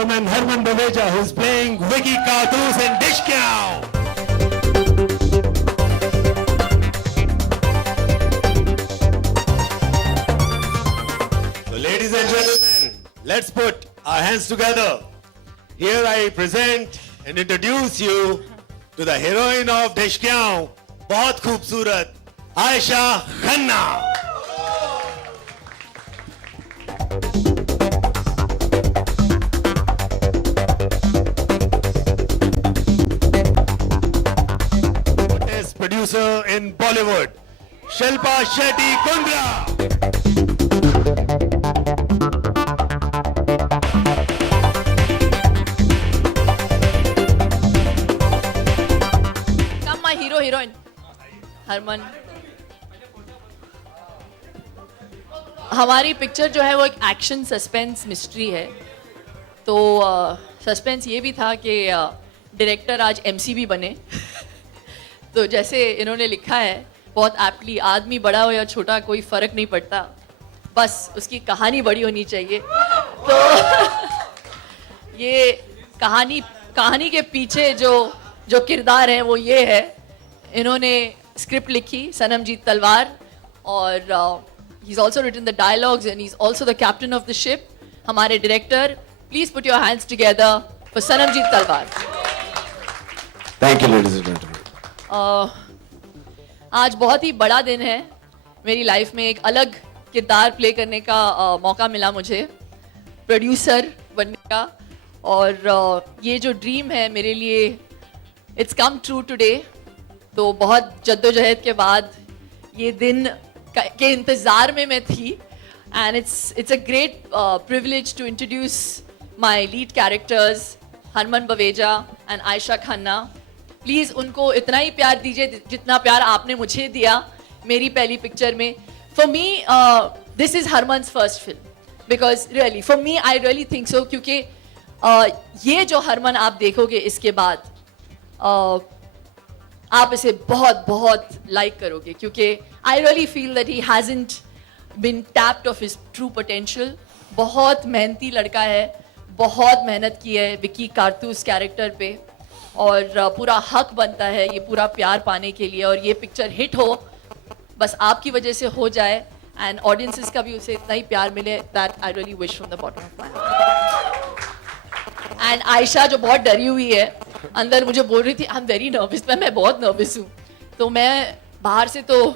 gentlemen, Harman Baweja, who's playing Vicky Cartoons in Dish Kyau. So, ladies and gentlemen, let's put our hands together. Here I present and introduce you to the heroine of Dish Kyau, बहुत खूबसूरत Ayesha Khanna. Producer in Bollywood, Shilpa Shetty Kundra. Come my hero heroine, Harman. हमारी picture जो है वो एक action suspense mystery है. तो suspense ये भी था कि डायरेक्टर आज एमसी भी बने. तो जैसे इन्होंने लिखा है बहुत एप्टली, आदमी बड़ा हो या छोटा कोई फ़र्क नहीं पड़ता, बस उसकी कहानी बड़ी होनी चाहिए. तो ये कहानी के पीछे जो किरदार है वो ये है. इन्होंने स्क्रिप्ट लिखी सनमजीत तलवार और he is also written the dialogues and he is also the captain of the ship. हमारे director, please put your hands together for Sanamjit Talwar. Thank you, ladies and gentlemen. आज बहुत ही बड़ा दिन है. मेरी लाइफ में एक अलग किरदार प्ले करने का मौका मिला मुझे, प्रोड्यूसर बनने का. और ये जो ड्रीम है मेरे लिए, इट्स कम ट्रू टुडे. तो बहुत जद्दोजहद के बाद ये दिन के इंतज़ार में मैं थी. And it's a great privilege to introduce my lead characters Harman Baweja and Ayesha Khanna. Please उनको इतना ही प्यार दीजिए जितना प्यार आपने मुझे दिया मेरी पहली पिक्चर में. For me this is Harman's first film, because really for me I really think so. क्योंकि ये जो हरमन आप देखोगे इसके बाद आप इसे बहुत बहुत लाइक करोगे. क्योंकि I really feel that he hasn't been tapped off his true potential. बहुत मेहनती लड़का है, बहुत मेहनत की है विकी कारतूस कैरेक्टर पे, और पूरा हक बनता है ये पूरा प्यार पाने के लिए. और ये पिक्चर हिट हो, बस आपकी वजह से हो जाए, एंड ऑडियंसेस का भी उसे इतना ही प्यार मिले. That I really wish from the bottom of my heart. And Ayesha जो बहुत डरी हुई है, अंदर मुझे बोल रही थी आई एम वेरी नर्वस. मैं बहुत नर्वस हूँ. तो मैं बाहर से तो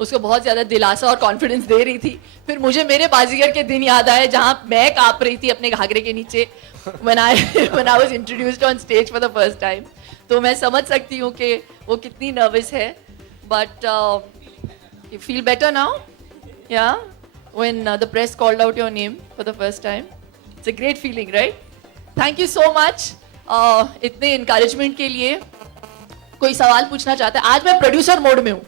उसको बहुत ज़्यादा दिलासा और कॉन्फिडेंस दे रही थी. फिर मुझे मेरे बाजीगर के दिन याद आए जहाँ मैं काँप रही थी अपने घाघरे के नीचे when I was introduced on stage for the first time. तो मैं समझ सकती हूँ कि वो कितनी नर्वस है. But you feel better now? Yeah? When the press called out your name for the first time. It's a great feeling, right? Thank you so much. इतने encouragement के लिए. कोई सवाल पूछना चाहता है? आज मैं प्रोड्यूसर मोड में हूँ.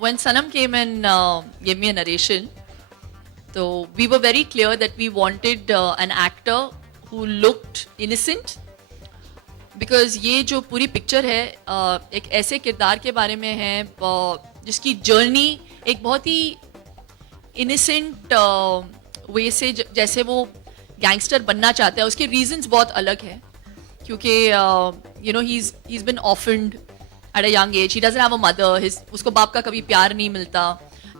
When Sanam came and gave me a narration, so we were very clear that we wanted an actor who looked innocent, because ये जो पूरी पिक्चर है एक ऐसे किरदार के बारे में है जिसकी जर्नी एक बहुत ही इनोसेंट वे से, जैसे वो गैंगस्टर बनना चाहता है, उसके रीजंस बहुत अलग है. क्योंकि you know he is been offend at a young age. He doesn't have a mother. उसको बाप का कभी प्यार नहीं मिलता.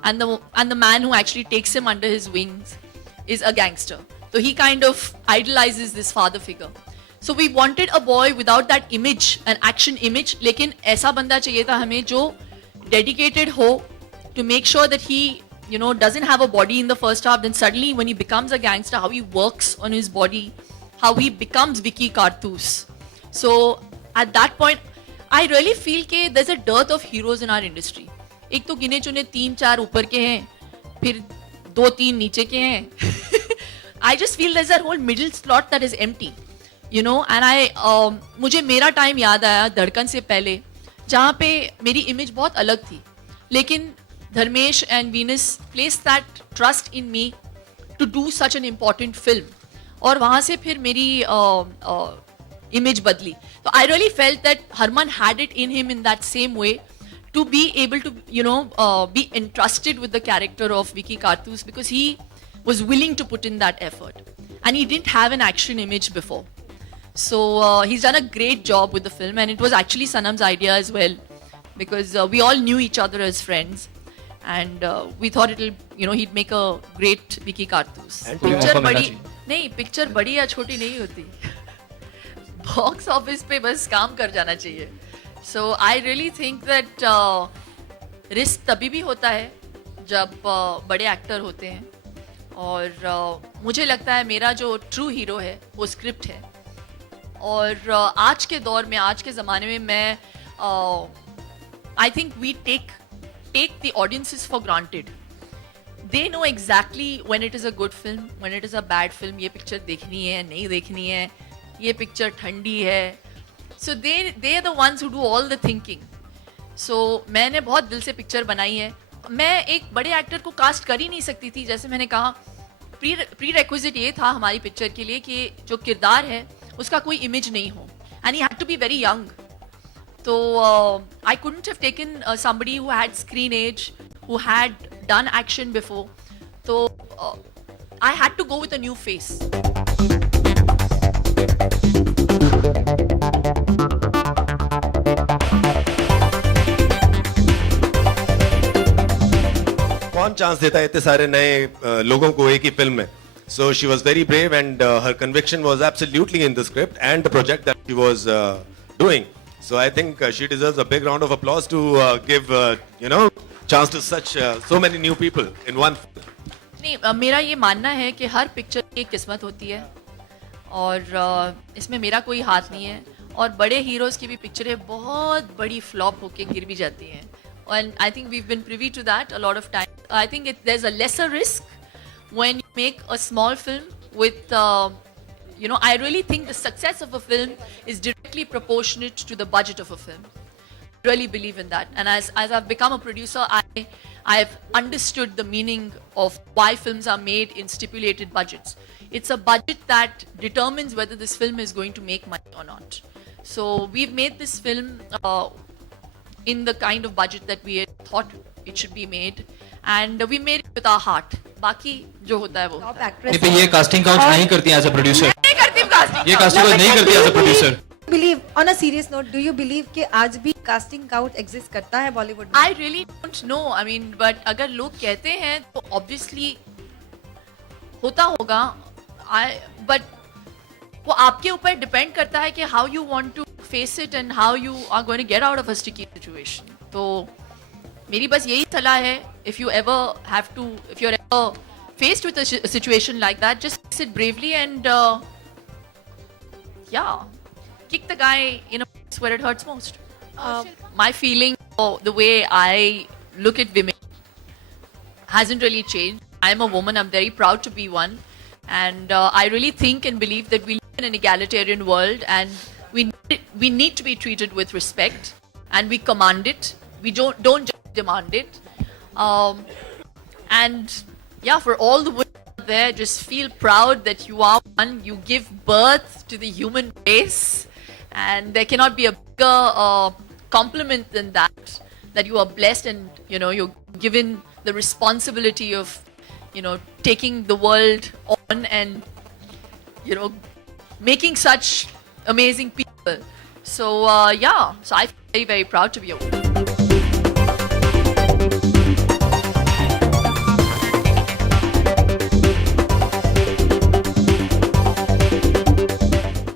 And the man who actually takes him under his wings is a gangster. So he kind of idolizes this father figure. So we wanted a boy without that image, an action image. लेकिन ऐसा बंदा चाहिए था हमें जो dedicated हो to make sure that he, you know, doesn't have a body in the first half. Then suddenly when he becomes a gangster, how he works on his body, how he becomes Vicky Cartoos. So at that point, I really feel कि there's a dearth of heroes in our industry. एक तो गिने चुने 3-4 ऊपर के हैं, फिर 2-3 नीचे के हैं. I just feel there's a whole middle slot that is empty, you know. And मुझे मेरा टाइम याद आया धड़कन से पहले, जहाँ पे मेरी इमेज बहुत अलग थी, लेकिन Dharmesh and Venus placed that trust in me to do such an important film. और वहाँ से फिर मेरी image badli. So I really felt that Harman had it in him in that same way to be able to, be entrusted with the character of Vicky Karthus, because he was willing to put in that effort. And he didn't have an action image before. So he's done a great job with the film, and it was actually Sanam's idea as well, because we all knew each other as friends, and we thought he'd make a great Vicky Karthus. And picture बड़ी नहीं, picture बड़ी या छोटी नहीं होती, box office पे बस काम कर जाना चाहिए. So I really think that risk तभी भी होता है जब बड़े एक्टर होते हैं, और मुझे लगता है मेरा जो ट्रू हीरो है वो स्क्रिप्ट है. और आज के दौर में, आज के ज़माने में मैं I think we take the audiences for granted. They know exactly when it is a good film, when it is a bad film. ये पिक्चर देखनी है, नहीं देखनी है, ये पिक्चर ठंडी है. So they are the ones who do all the thinking. So मैंने बहुत दिल से पिक्चर बनाई है. मैं एक बड़े एक्टर को कास्ट कर ही नहीं सकती थी. जैसे मैंने कहा, प्री रेक्विजिट ये था हमारी पिक्चर के लिए कि जो किरदार है उसका कोई इमेज नहीं हो, and he had to be very young. तो I couldn't have taken somebody who had screen age, who had done action before. तो I had to go with a new face. कौन चांस देता है इतने सारे नए लोगों को एक ही फिल्म में? So she was very brave, and her conviction was absolutely in the script and the project that she was doing. So I think she deserves a big round of applause to give chance to such so many new people in one film. नहीं, मेरा ये मानना है कि हर picture की एक किस्मत होती है, और इसमें मेरा कोई हाथ नहीं है. और बड़े हीरोज़ की भी पिक्चरें बहुत बड़ी फ्लॉप होके गिर भी जाती हैं, and I think we've been privy to that a lot of times. I think there's a lesser risk when you make a small film with, I really think the success of a film is directly proportionate to the budget of a film. I really believe in that. And as I've become a producer, I've understood the meaning of why films are made in stipulated budgets. It's a budget that determines whether this film is going to make money or not. So we've made this film in the kind of budget that we had thought it should be made, and we made it with our heart. बाकी जो होता है वो top होता है. Actress पे ये casting couch नहीं करती एज अ प्रोड्यूसर. नहीं करती हूँ casting ये couch. कास्टिंग काउच नहीं करती as a producer. Believe on a serious note, do you believe कि आज भी कास्टिंग काउच एग्जिस्ट करता है बॉलीवुड में? I really don't know. I mean, but अगर लोग कहते हैं तो obviously होता होगा. But वो आपके ऊपर डिपेंड करता है कि how you want to face it and how you are going to get out of a sticky situation. तो मेरी बस यही सलाह है, if you're ever faced with a situation like that, just face it bravely and kick the guy in a place where it hurts most. My feeling, the way I look at women hasn't really changed. I'm a woman, I'm very proud to be one, and I really think and believe that we live in an egalitarian world, and we need to be treated with respect, and we command it. We don't just demand it. And yeah, for all the women out there, just feel proud that you are one. You give birth to the human race, and there cannot be a bigger compliment than that. That you are blessed, and you're given the responsibility of taking the world on, and making such amazing people. So so I feel very, very proud to be a woman.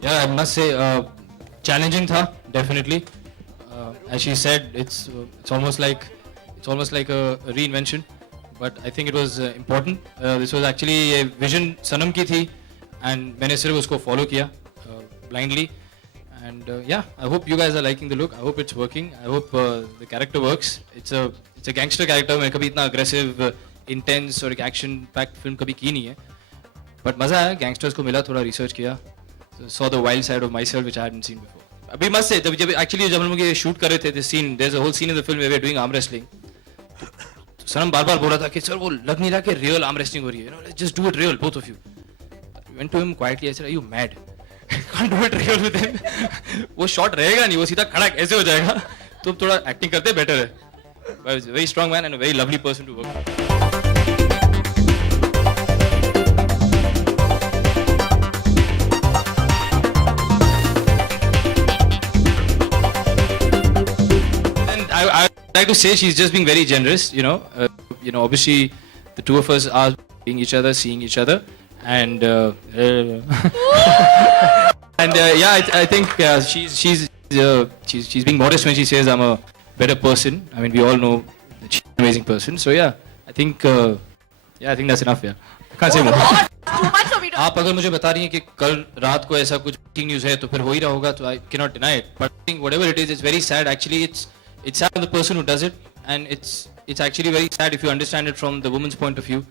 Yeah, I must say challenging था definitely. As she said, it's almost like a reinvention, but I think it was important. This was actually a vision Sanam की थी, and मैंने सिर्फ उसको follow किया blindly. And I hope you guys are liking the look. I hope it's working. I hope the character works. It's a gangster character. मैंने कभी इतना aggressive, intense और एक action packed film कभी की नहीं है. But मजा आया. Gangsters को मिला, थोड़ा research किया. So, saw the wild side of myself which I hadn't seen before. अभी मस्त है. जब हम लोग ये shoot कर रहे थे, this scene, there's a whole scene in the film where we're doing arm wrestling. तो सनम बार-बार बोल रहा था कि सर वो लग नहीं रहा कि real arm wrestling हो रही है. Let's just do it real, both of you. I went to him quietly. I said, "Are you mad? Can't do it real with him." वो shot रहेगा नहीं, वो सीधा खड़ा ऐसे हो जाएगा. तो थोड़ा acting करते better है. but he's a very strong man and a very lovely person to work with. And I like to say she's just being very generous. Obviously, the two of us are seeing each other, and I think she's being modest when she says I'm a better person. I mean, we all know that she's an amazing person. So yeah, I think that's enough. Yeah, can't say more. Too much for me to. आप अगर मुझे बता रही हैं कि कल रात को ऐसा कुछ न्यूज़ है तो फिर हो ही रहा होगा, तो I cannot deny it. But I think whatever it is, it's very sad. Actually, it's sad for the person who does it, and it's actually very sad if you understand it from the woman's point of view.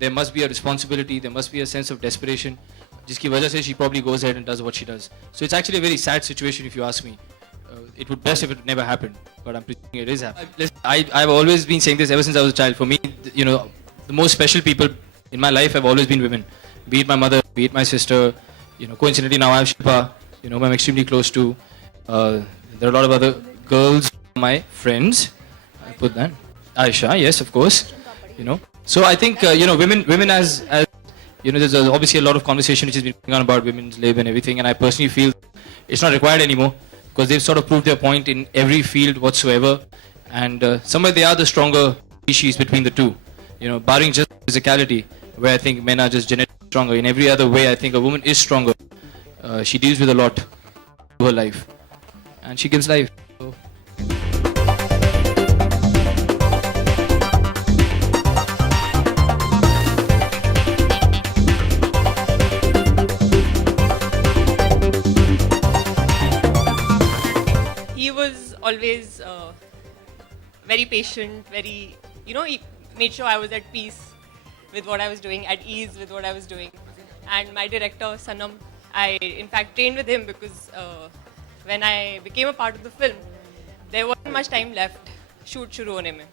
There must be a responsibility, there must be a sense of desperation, जिसकी वजह से she probably goes ahead and does what she does. So it's actually a very sad situation if you ask me. It would best if it never happened, but I'm presuming it is happening. I've always been saying this ever since I was a child. For me, the most special people in my life have always been women. Be it my mother, be it my sister. Coincidentally now I have Shilpa, whom I'm extremely close to. There are a lot of other girls, my friends. I put that. Aisha, yes, of course. So I think women as there's obviously a lot of conversation which has been going on about women's lib and everything, and I personally feel it's not required anymore because they've sort of proved their point in every field whatsoever, and somewhere they are the stronger species between the two. Barring just physicality, where I think men are just genetically stronger. In every other way, I think a woman is stronger. She deals with a lot to her life, and she gives life. So. He was always very patient, he made sure I was at peace with what I was doing, at ease with what I was doing. And my director, Sanam, I in fact trained with him because when I became a part of the film, there wasn't much time left shoot shuru hone mein.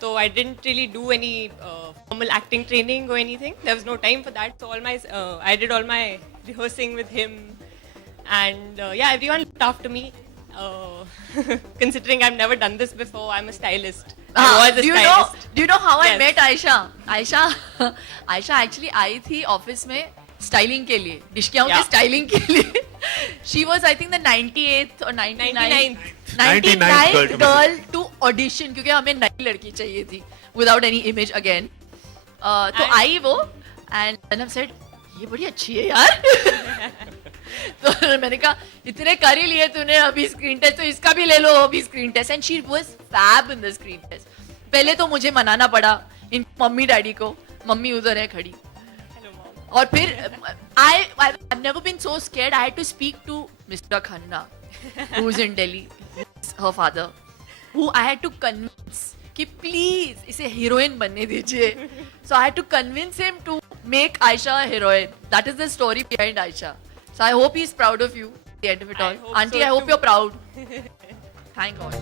So I didn't really do any formal acting training or anything. There was no time for that. So I did all my rehearsing with him, and everyone looked after me. Considering I've never done this before, I'm a stylist. I was a stylist. Do you know how I Yes. met Aisha? Aisha actually आई थी office में styling के लिए, डिशकियाओं के Yeah. Styling के लिए. She was I think the 98th or 99th 99th girl to audition, क्योंकि हमें नई लड़की चाहिए थी without any image again. तो And- आई वो and Sanam said ये बड़ी अच्छी है यार. तो मैंने कहा इतने कर ही लिए तूने अभी स्क्रीन टेस्ट, तो इसका भी ले लो अभी screen test. And she was fab in the screen test. पहले तो मुझे मनाना पड़ा इन मम्मी डैडी को, मम्मी उधर है खड़ी, Hello, mom. और फिर I've never been so scared. I had to speak to Mr. Khanna, who's in Delhi, her father, who I had to convince कि प्लीज इसे हीरोइन बनने दीजिए. So I had to convince him to make Aisha a heroine. That is the story behind Aisha. So I hope he's proud of you at the end of it I all. hope Auntie, so I hope too. you're proud. Thank God.